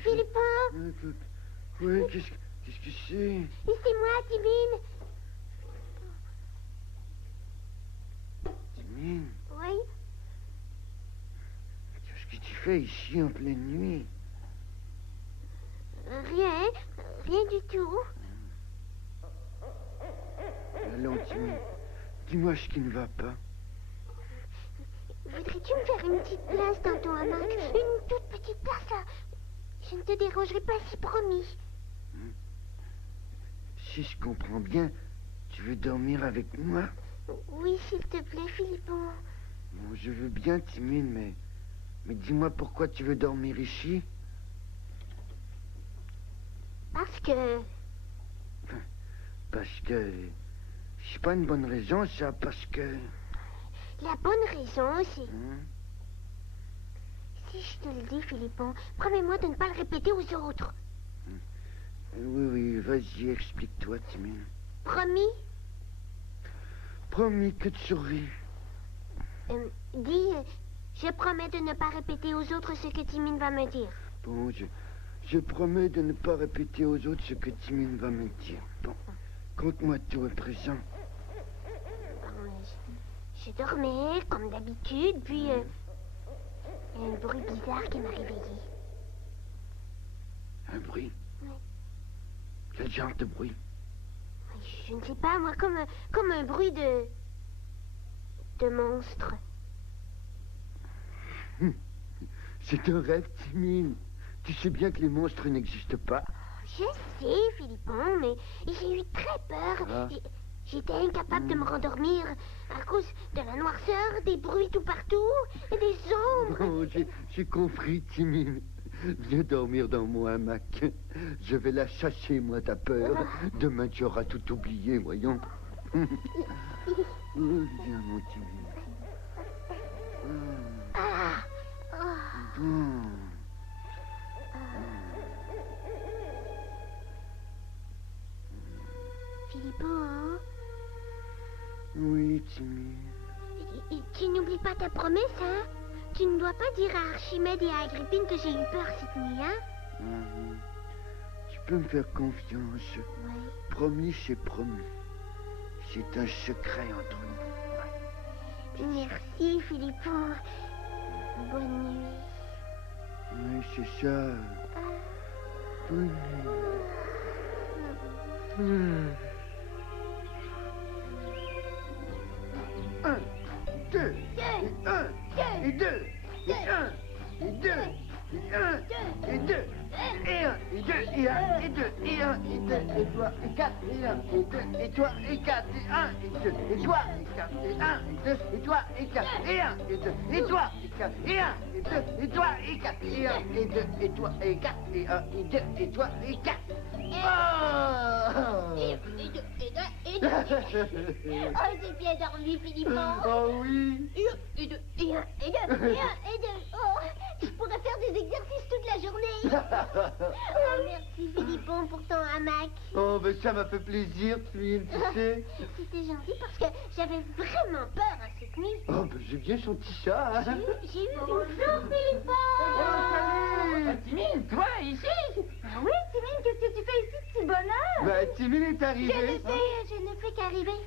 Philippon. Oui, qu'est-ce que c'est? C'est moi, Timine. Timine? Oui? Qu'est-ce que tu fais ici en pleine nuit? Rien du tout. Allons, Timine, dis-moi ce qui ne va pas. Voudrais-tu me faire une petite place dans ton hamac? Une toute petite place, là. Je ne te dérangerai pas, si promis. Si je comprends bien, tu veux dormir avec moi? Oui, s'il te plaît, Philippon. Bon, je veux bien, Timine, mais dis-moi pourquoi tu veux dormir ici? Parce que... Parce que... C'est pas une bonne raison, ça, parce que... La bonne raison, c'est... Hein? Si je te le dis, Philippon, promets-moi de ne pas le répéter aux autres. Oui, vas-y, explique-toi, Timine. Promis? Promis que tu survis. Dis, je promets de ne pas répéter aux autres ce que Timine va me dire. Bon, je promets de ne pas répéter aux autres ce que Timine va me dire. Bon, conte-moi tout à présent. Je dormais, comme d'habitude, puis... il y a un bruit bizarre qui m'a réveillée. Un bruit? Oui. Quel genre de bruit? Je ne sais pas, moi, comme un bruit de monstre. C'est un rêve, Timine. Tu sais bien que les monstres n'existent pas. Je sais, Philippon, mais j'ai eu très peur. Ah. J'étais incapable de me rendormir à cause de la noirceur, des bruits tout partout et des ombres. Oh, j'ai compris, Timine. Viens dormir dans mon hamac. Je vais la chasser, moi, ta peur. Demain, tu auras tout oublié, voyons. Oh, viens, mon Timine. Bon. Philippon, Oui, Timine. tu n'oublies pas ta promesse, hein? Tu ne dois pas dire à Archimède et à Agrippine que j'ai eu peur cette nuit, hein? Tu peux me faire confiance. Oui. Promis, c'est promis. C'est un secret entre nous. Merci, Philippon. Bonne nuit. Oui, c'est ça. Bonne nuit. Un, deux, et un, et deux, et un, et deux, et un, et deux, et un, et deux, et un, et deux, et un, et deux, et trois, et quatre, et un, et deux, et trois, et quatre, et un, et deux, et trois, et quatre, et un, et deux, et trois, et quatre, et un, et deux, et trois, et quatre, et un, et deux, et trois, et quatre, et un, et deux, et trois, et quatre, et un, et deux, et trois, et quatre. Oh! Oh, j'ai bien dormi, Philippon. Oh oui! Et deux. Oh, je pourrais faire des exercices toute la journée. Oh, merci, Philippon, pour ton hamac. Oh, ben ça m'a fait plaisir, Timine, tu sais. C'était gentil parce que j'avais vraiment peur à cette nuit. Oh, ben j'ai bien senti ça, hein. J'ai eu... Bonjour, Philippon. Oh, salut! Timine, toi, ici? Ah oui, Timine, qu'est-ce que tu fais ici, petit bonheur? Ben, Timine est arrivée. Je ne fais qu'arriver.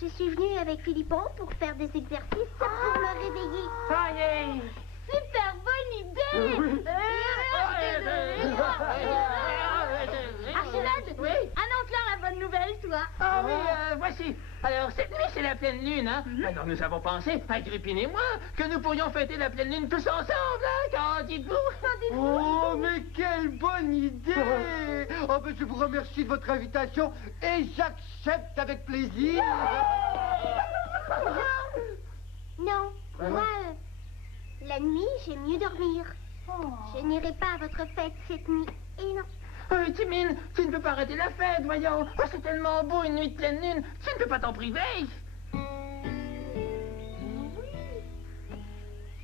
Je suis venue avec Philippon pour faire des exercices pour me réveiller. Ça y est! Super bonne idée! Archimède, Oui? annonce-leur la bonne nouvelle, toi. Ah oui, voici. Alors, cette nuit, c'est la pleine lune, hein? Alors, nous avons pensé, Agrippine et moi, que nous pourrions fêter la pleine lune tous ensemble, hein? Qu'en dites-vous? Oh, mais quelle bonne idée! Oh, ben je vous remercie de votre invitation et j'accepte avec plaisir. Non, moi, la nuit, j'aime mieux dormir. Je n'irai pas à votre fête cette nuit. Et non. Timine, tu ne peux pas arrêter la fête, voyons. Oh, c'est tellement beau, une nuit de pleine lune. Tu ne peux pas t'en priver.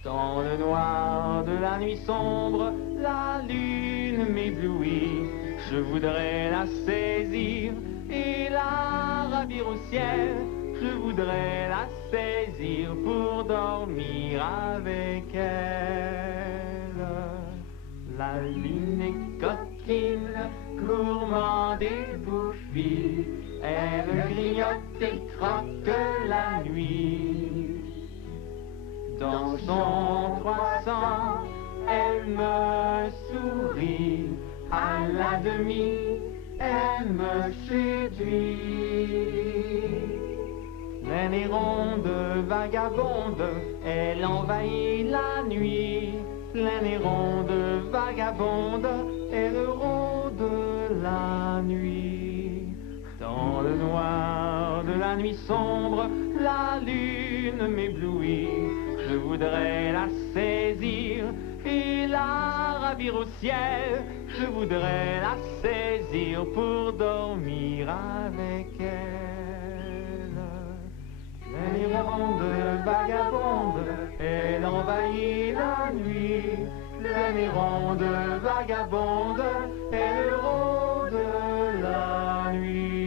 Dans le noir de la nuit sombre, la lune m'éblouit. Je voudrais la saisir et la ravir au ciel. Je voudrais la saisir pour dormir avec elle. La La lune est coquine, gourmande et bouffie, elle grignote et croque la nuit. Dans son croissant, elle me sourit, à la demi, elle me séduit. Laine et ronde, vagabonde, elle envahit la nuit. Laine et ronde, vagabonde, elle rôde la nuit. Dans le noir de la nuit sombre, la lune m'éblouit. Je voudrais la saisir et la ravir au ciel. Je voudrais la saisir pour dormir avec elle. Laine et ronde, vagabonde, elle envahit la nuit. Laine et ronde, vagabonde, elle rôde la nuit.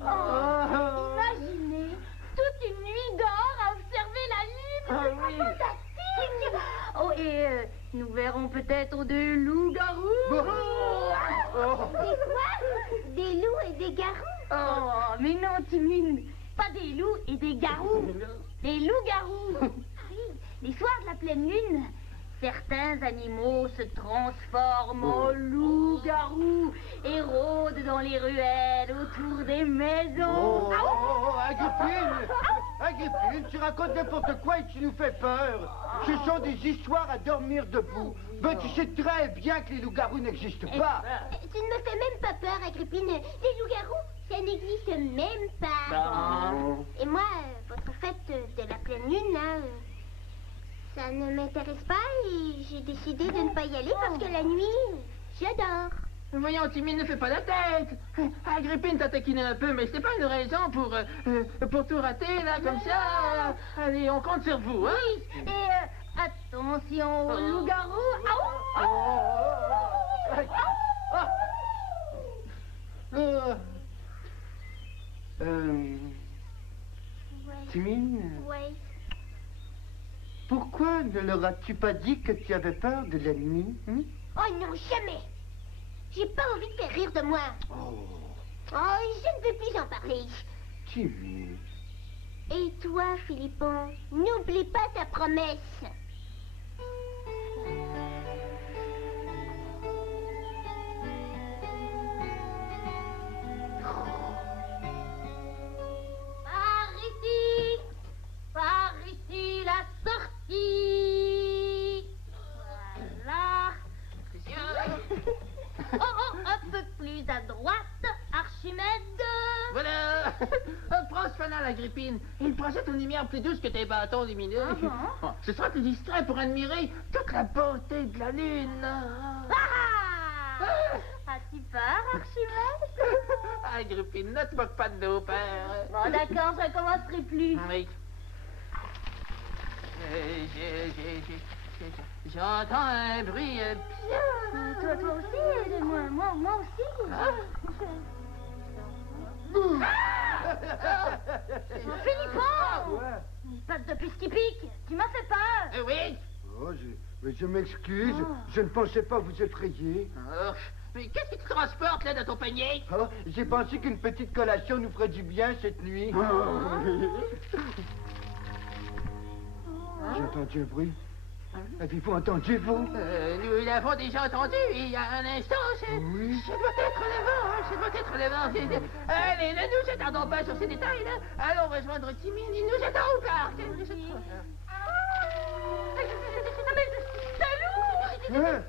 Imaginez, toute une nuit dehors à observer la lune, Ah c'est oui. fantastique. Oh, et nous verrons peut-être des loups-garous. Bon. Des quoi? Des loups et des garous? Oh, mais non, Timine, pas des loups et des garous. Des loups-garous. Oui, les soirs de la pleine lune, certains animaux se transforment en loups-garous et rôdent dans les ruelles autour des maisons. Agrippine, tu racontes n'importe quoi et tu nous fais peur. Ce sont des histoires à dormir debout. Ben, tu sais très bien que les loups-garous n'existent pas. Tu ne me fais même pas peur, Agrippine. Les loups-garous, ça n'existe même pas. Et moi, votre fête de la pleine lune, là, ça ne m'intéresse pas et j'ai décidé de ne pas y aller parce que la nuit, j'adore. Voyons, Timine, ne fais pas la tête. Agrippine t'a taquiné un peu, mais c'est pas une raison pour tout rater, là, comme ça. Allez, on compte sur vous, hein? Oui, et attention aux loups-garous. Timine, Ouais. pourquoi ne leur as-tu pas dit que tu avais peur de la nuit, hein? Oh non, jamais. J'ai pas envie de faire rire de moi. Oh, Oh, je ne veux plus en parler. Timine. Et toi, Philippon, n'oublie pas ta promesse. Par ici, la sortie. Voilà. Oh, un peu plus à droite, Archimède. Voilà. Prends ce fanal, Agrippine. Il projette une lumière plus douce que tes bâtons lumineux. bon? Ce sera plus distrait pour admirer toute la beauté de la lune. As-tu peur, Archimède? Agrippine, ne te moque pas de nos pères. Bon, d'accord, je recommencerai plus. Oui. J'entends un bruit bien. Toi aussi, moi aussi. Philippon! Une patte de puce qui pique, tu m'as fait peur. Oui. Oh, je m'excuse, je ne pensais pas vous effrayer. Oh, mais qu'est-ce que tu transportes là dans ton panier? Oh, j'ai pensé qu'une petite collation nous ferait du bien cette nuit. J'ai entendu un bruit. Avez-vous entendu, vous? Nous l'avons déjà entendu il y a un instant. Oui. C'est peut-être le vent, c'est peut-être le vent. Allez, ne nous attardons pas sur ces détails, là. Allons rejoindre Timine et nous attendons au parc. Hein?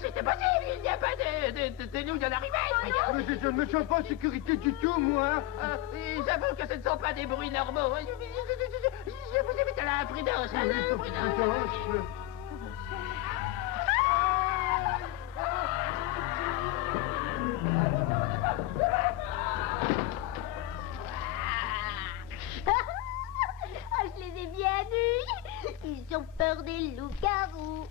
C'était possible, il n'y a pas de loup dans la rivière. Mais je ne me sens pas en sécurité du tout, moi. J'avoue que ce ne sont pas des bruits normaux. Je vous invite à la prudence. À la prudence. Prudence. Ah, je les ai bien eus. Ils ont peur des loups-garous.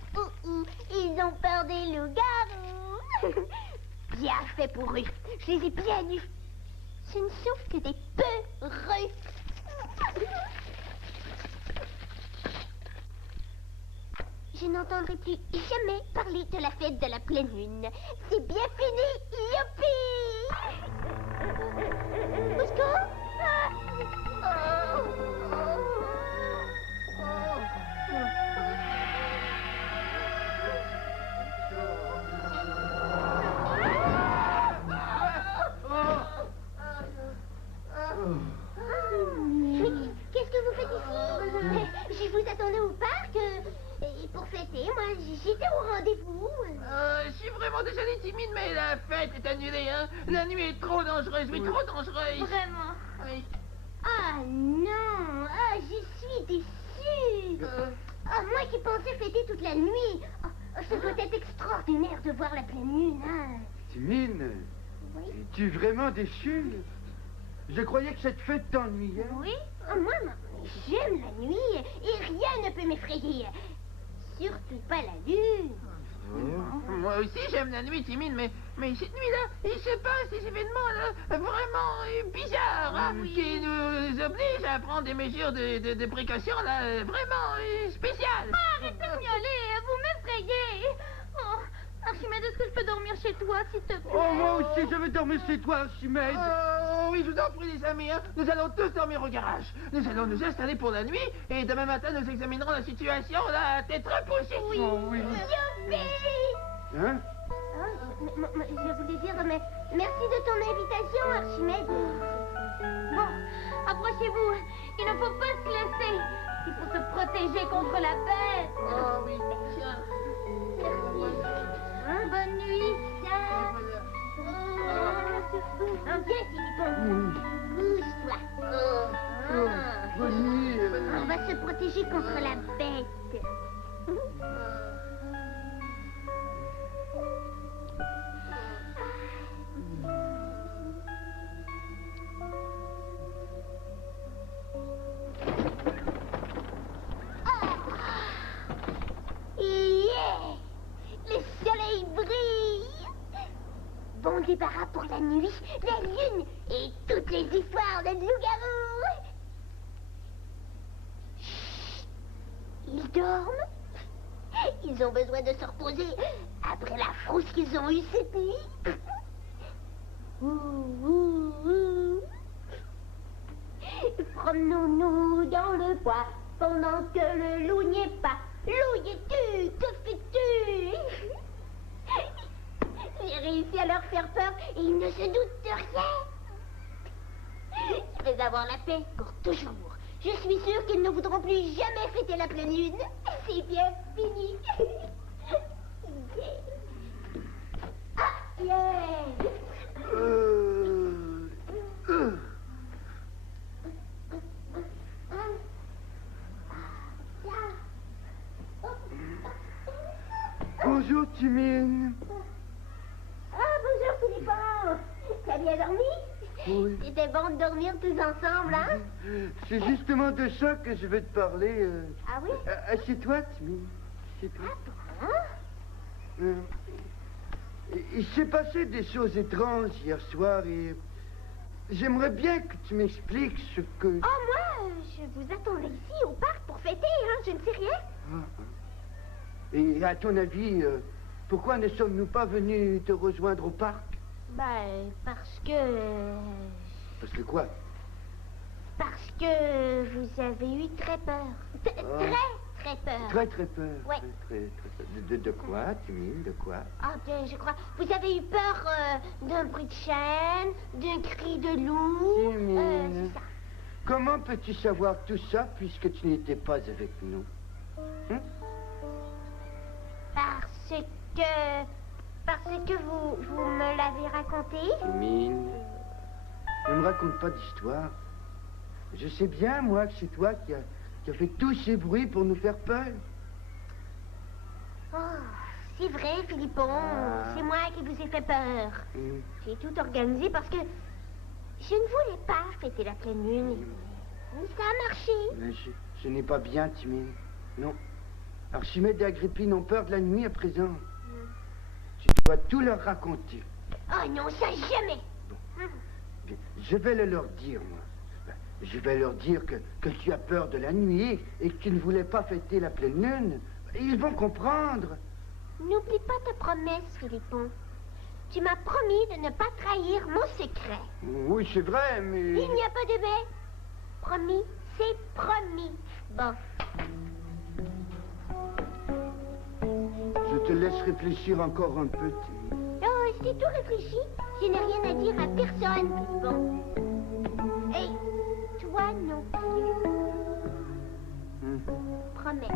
Ils ont peur des loups-garous. Bien fait pour eux. Je les ai bien eus. Ce ne sont que des peureux. Je n'entendrai plus jamais parler de la fête de la pleine lune. C'est bien fini, youpi! Au secours! Mais qu'est-ce que vous faites ici? Je vous attendais au parc et pour fêter. Moi, j'étais au rendez-vous. Je suis vraiment désolé, Timide, mais la fête est annulée, hein. La nuit est trop dangereuse, oui, trop dangereuse. Vraiment? Oui. Ah non! Ah, je suis déçue! Ah, moi qui pensais fêter toute la nuit! Oh, ça doit être extraordinaire de voir la pleine lune, hein! Timine, Oui? es-tu vraiment déçue? Je croyais que cette fête t'ennuyait. Oui? Oh, moi, j'aime la nuit et rien ne peut m'effrayer. Surtout pas la lune. Moi aussi, j'aime la nuit, Timide, mais cette nuit-là, il se passe des événements là, vraiment bizarres, hein, qui nous obligent à prendre des mesures de précaution là, vraiment spéciales. Arrête de miauler, vous m'effrayez. Oh, Archimède, est-ce que je peux dormir chez toi, s'il te plaît? Oh, moi aussi, je veux dormir chez toi, Archimède. Oh oui, je vous en prie, les amis, hein. Nous allons tous dormir au garage. Nous allons nous installer pour la nuit et demain matin, nous examinerons la situation là, tête reposée. Oui. Oh, oui. Youpi! Hein? Je voulais dire, mais merci de ton invitation, Archimède. Bon, approchez-vous. Il ne faut pas se laisser. Il faut se protéger contre la bête. Oh oui, tiens. Bonne nuit, ça. Viens, Philippon. Bouge-toi. Bonne nuit. On va se protéger contre la bête. Yeah! Le soleil brille! Bon débarras pour la nuit, la lune et toutes les histoires de loup-garou! Chut! Ils dorment? Ils ont besoin de se reposer après la frousse qu'ils ont eue cette nuit. Ouh. Promenons-nous dans le bois pendant que le loup n'y est pas. Loup, y es-tu? Que fais-tu? J'ai réussi à leur faire peur et ils ne se doutent de rien. Je vais avoir la paix pour toujours. Je suis sûre qu'ils ne voudront plus jamais fêter la pleine lune. C'est bien fini. Ah, yeah. Bonjour, Timine. Ah, bonjour, Philippon. T'as bien dormi? Oui. C'était bon de dormir tous ensemble, hein? C'est justement de ça que je veux te parler. Ah oui? Assieds-toi, Timine. Assieds-toi. Hein? Il s'est passé des choses étranges hier soir et j'aimerais bien que tu m'expliques ce que... Oh, moi, je vous attendais ici au parc pour fêter, hein? Je ne sais rien. Et à ton avis, pourquoi ne sommes-nous pas venus te rejoindre au parc? Ben, parce que... Parce que quoi? Parce que vous avez eu très peur. Très peur. Très peur. Ouais. Très peur. De quoi, Timine? De quoi? Ah, bien, je crois. Vous avez eu peur d'un bruit de chaîne, d'un cri de loup. Timine. C'est ça. Comment peux-tu savoir tout ça puisque tu n'étais pas avec nous? Hein? Parce que vous me l'avez raconté. Timine, ne me raconte pas d'histoire. Je sais bien, moi, que c'est toi qui a fait tous ces bruits pour nous faire peur. Oh, c'est vrai, Philippon. C'est moi qui vous ai fait peur. J'ai tout organisé parce que je ne voulais pas fêter la pleine lune. Mais ça a marché. Mais ce n'est pas bien, Timine. Non. Archimède et Agrippine ont peur de la nuit à présent. Tu dois tout leur raconter. Oh non, ça jamais. Bien, je vais le leur dire, moi. Je vais leur dire que tu as peur de la nuit et que tu ne voulais pas fêter la pleine lune Ils vont comprendre. N'oublie pas ta promesse, Philippon. Tu m'as promis de ne pas trahir mon secret. Oui, c'est vrai, mais... Il n'y a pas de mais. Promis, c'est promis. Bon. Je te laisse réfléchir encore un peu, Timmy. Oh, j'ai tout réfléchi. Je n'ai rien à dire à personne, Philippon. Et toi non plus. Promesse.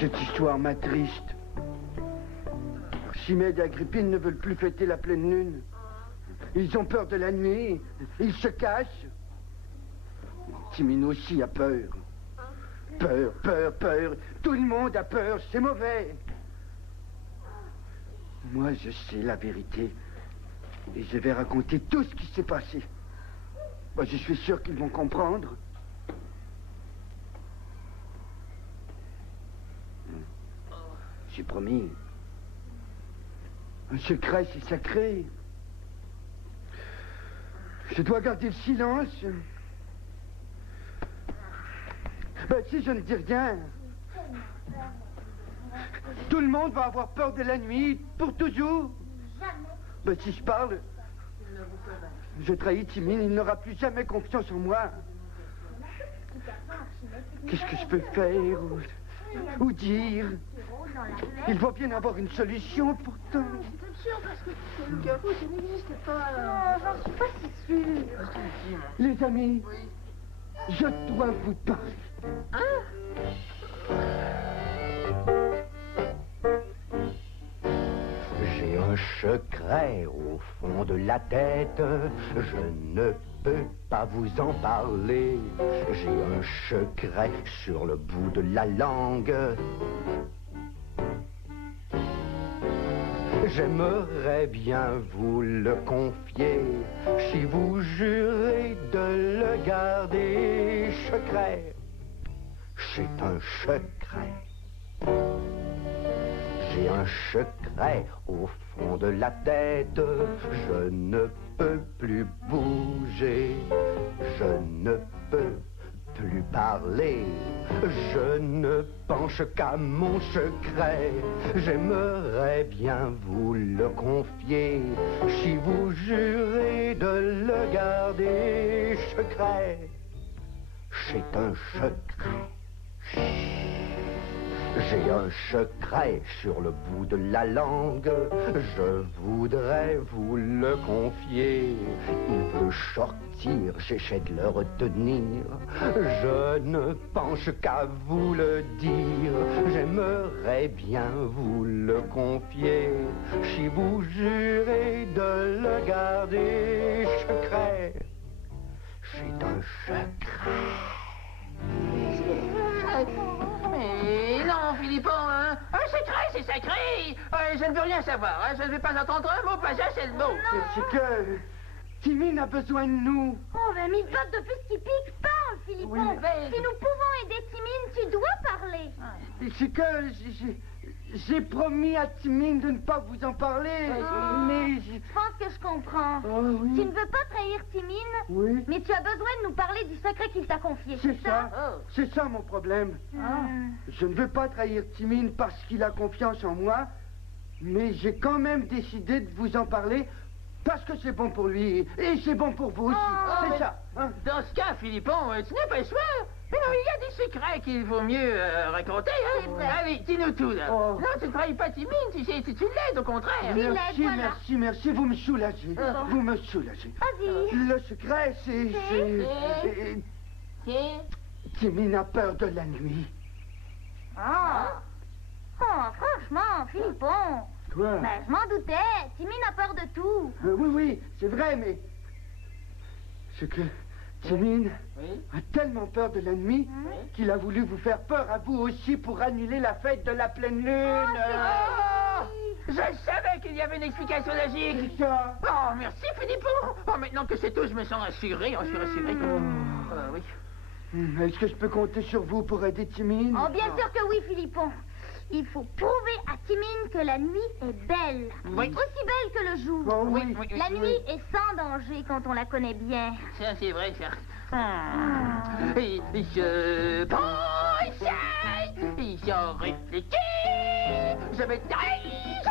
Cette histoire m'attriste. Archimède et Agrippine ne veulent plus fêter la pleine lune. Ils ont peur de la nuit. Ils se cachent. Timine aussi a peur. Peur, peur, peur. Tout le monde a peur. C'est mauvais. Moi, je sais la vérité. Et je vais raconter tout ce qui s'est passé. Moi, je suis sûr qu'ils vont comprendre. J'ai promis. Un secret, c'est sacré. Je dois garder le silence. Ben, si je ne dis rien, tout le monde va avoir peur de la nuit, pour toujours. Ben, si je parle, je trahis Timine, il n'aura plus jamais confiance en moi. Qu'est-ce que je peux faire ou dire? Il va bien avoir une solution, pourtant. C'est sûr, parce que le garou, ça n'existe pas. Non, j'en suis pas si sûre. Les amis, je dois vous parler. J'ai un secret au fond de la tête, je ne peux pas vous en parler. J'ai un secret sur le bout de la langue. J'aimerais bien vous le confier, si vous jurez de le garder secret. C'est un secret. J'ai un secret au fond de la tête, je ne peux plus bouger, je ne peux plus parler, je ne pense qu'à mon secret. J'aimerais bien vous le confier, si vous jurez de le garder secret. C'est un secret. J'ai un secret sur le bout de la langue, je voudrais vous le confier. Il veut sortir, j'essaie de le retenir. Je ne pense qu'à vous le dire. J'aimerais bien vous le confier, si vous jurez de le garder secret. C'est un secret. Mais non, Philippon, hein. Un secret, c'est sacré. Je ne veux rien savoir, hein. Je ne vais pas entendre un mot, pas un seul mot. C'est que Timine a besoin de nous. Oh, ben, Mille-Pattes, depuis qu'il pique, parle, Philippon. Oui, mais- Si nous pouvons aider Timine, tu dois parler. C'est que j'ai promis à Timine de ne pas vous en parler. Mais... Je pense que je comprends. Oh, oui. Tu ne veux pas trahir Timine, Oui, mais tu as besoin de nous parler du secret qu'il t'a confié, c'est ça. Oh. C'est ça mon problème. Je ne veux pas trahir Timine parce qu'il a confiance en moi, mais j'ai quand même décidé de vous en parler parce que c'est bon pour lui et c'est bon pour vous aussi. C'est mais- ça. Hein? Dans ce cas, Philippon, tu n'as pas le choix. Mais non, il y a des secrets qu'il vaut mieux raconter, hein. C'est vrai. Allez, dis-nous tout, là. Oh. Non, tu ne trahis pas Timine, tu l'aides, au contraire. Oui. Merci, voilà. merci, merci. Vous me soulagez. Vous me soulagez. Vas-y. Le secret, c'est... Timine a peur de la nuit. Ah. Oh, franchement, Philippon. Quoi? Ben, je m'en doutais. Timine a peur de tout. Oui, oui, c'est vrai, mais... C'est que Timine Oui. a tellement peur de la nuit qu'il a voulu vous faire peur à vous aussi pour annuler la fête de la pleine lune. Oh, je savais qu'il y avait une explication logique. C'est ça. Oh, merci, Philippon. Oh, maintenant que c'est tout, je me sens rassuré. Je suis rassuré. Oui. Est-ce que je peux compter sur vous pour aider Timine? Oh, bien sûr que oui, Philippon. Il faut prouver à Timine que la nuit est belle. Oui. Aussi belle que le jour. Oh, oui. La nuit est sans danger quand on la connaît bien. Ça, c'est vrai, ça. Et je pense, et je réfléchis, je m'intéresse,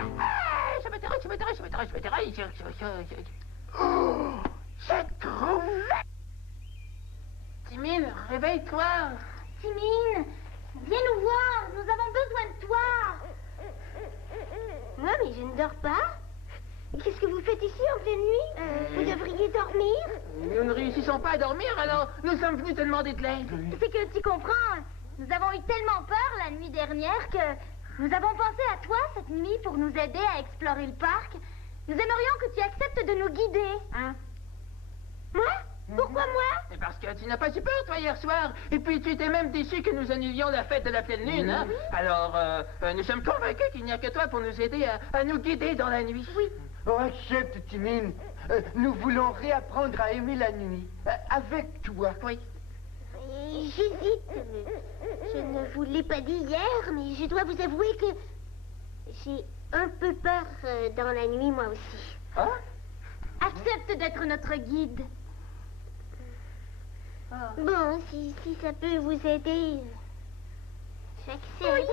cette crevette. Timine, réveille-toi. Timine, viens nous voir. Nous avons besoin de toi. Moi, mais je ne dors pas. Qu'est-ce que vous faites ici en pleine nuit? Vous devriez dormir. Nous ne réussissons pas à dormir, alors nous sommes venus te demander de l'aide. C'est que tu comprends, nous avons eu tellement peur la nuit dernière que nous avons pensé à toi cette nuit pour nous aider à explorer le parc. Nous aimerions que tu acceptes de nous guider. Hein? Moi? Pourquoi moi? C'est parce que tu n'as pas eu peur, toi, hier soir. Et puis, tu étais même déçu que nous annulions la fête de la pleine lune, hein? Alors, nous sommes convaincus qu'il n'y a que toi pour nous aider à nous guider dans la nuit. Oui. Oh, accepte, Timine. Nous voulons réapprendre à aimer la nuit. Avec toi. Oui. J'hésite. Je ne vous l'ai pas dit hier, mais je dois vous avouer que j'ai un peu peur dans la nuit, moi aussi. Hein? Accepte d'être notre guide. Bon, si ça peut vous aider, j'accepte.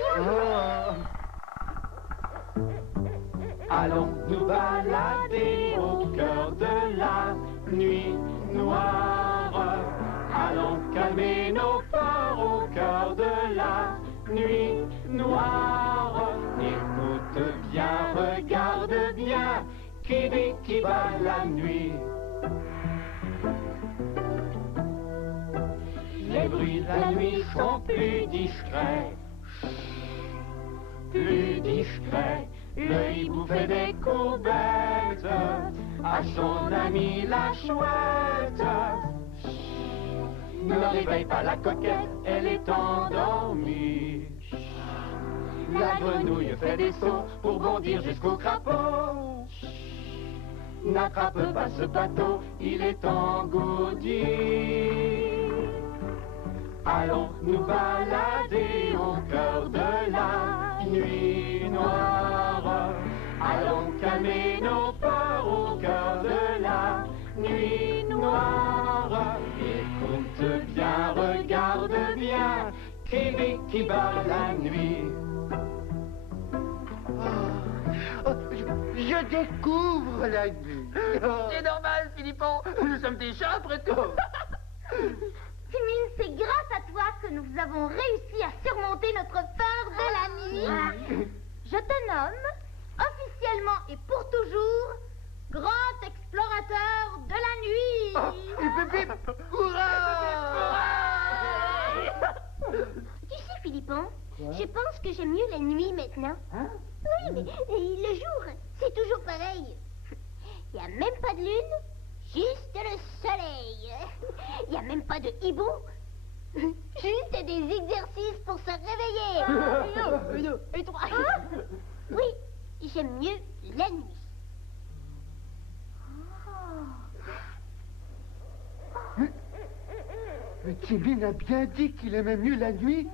Allons nous balader au cœur de la nuit noire. Allons calmer nos peurs au cœur de la nuit noire. Écoute bien, regarde bien, qui dit qui bat la nuit. Les bruits de la nuit sont plus discrets, plus discrets. L'œil bouffait des courbettes à son ami la chouette. Ne réveille pas la coquette, elle est endormie. La grenouille fait des sauts pour bondir jusqu'au crapaud. N'attrape pas ce bateau, il est engourdi. Allons nous balader au cœur de la nuit noire. Allons calmer nos peurs au cœur de la nuit noire. Écoute bien, regarde bien, qui bat la nuit. Je découvre la nuit. C'est normal, Philippon. Nous sommes des chats, après tout. Timine, c'est grâce à toi que nous avons réussi à surmonter notre peur de la nuit. Je te nomme, officiellement et pour toujours, grand explorateur de la nuit. Hip, hip, hip. Hurrah! Tu sais, Philippon, je pense que j'aime mieux la nuit maintenant. Oui, mais le jour, c'est toujours pareil. Il n'y a même pas de lune, juste le soleil. Il n'y a même pas de hibou, juste des exercices pour se réveiller. Un, deux, et trois. Oui, j'aime mieux la nuit. Timine a bien dit qu'il aimait mieux la nuit.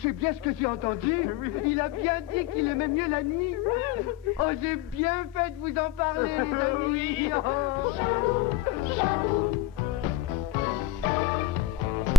C'est bien ce que j'ai entendu. Il a bien dit qu'il aimait mieux la nuit. Oh, j'ai bien fait de vous en parler, les amis. Oh.